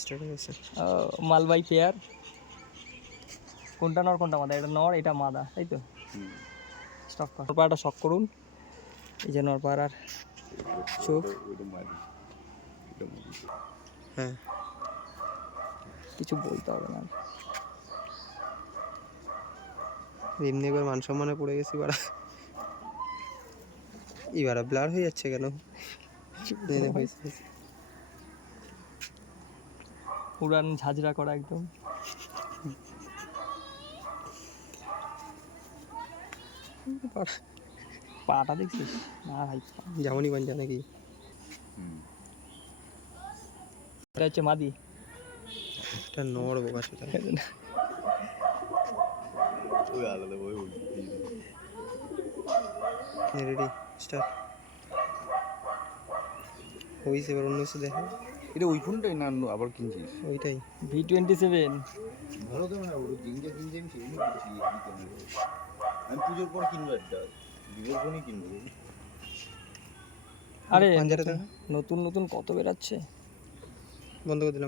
Start হয়ে গেছে। মালবাই pair. কোনটা নর কোনটা মাদা? এটা নর, এটা মাদা, তাই তো? স্টপ কর। নরপাড়াটা শক করুন। এই যে নরপাড়ার চোখ। হ্যাঁ, কিছু বলতে হবে না। এমনি একবার মান সম্মানে পড়ে গেছি বাড়া। এবার ব্লার হয়ে যাচ্ছে কেন? উড়ান ঝাঁঝরা করা একদম। পাটা দেখছিস? না ভাই, যেমনই বাঞ্জা নাকি? এটা হচ্ছে মাদি। এটা নড় বোকা সেটা। রেডি স্টার্ট হয়েছে, এবার অন্য কিছু দেখে। এটা ওই ফোনটাই না আবার কিনছিস? ওইটাই V27। ভালো তো না, ওর কিনতে কিনতে আমি সেই বলছি আমি পুজোর পর কিনবো একটা ভিভোর ফোনই কিনবো। আরে পাঞ্জাটা দেখা নতুন নতুন কত বেরাচ্ছে। বন্ধ করে দিলাম।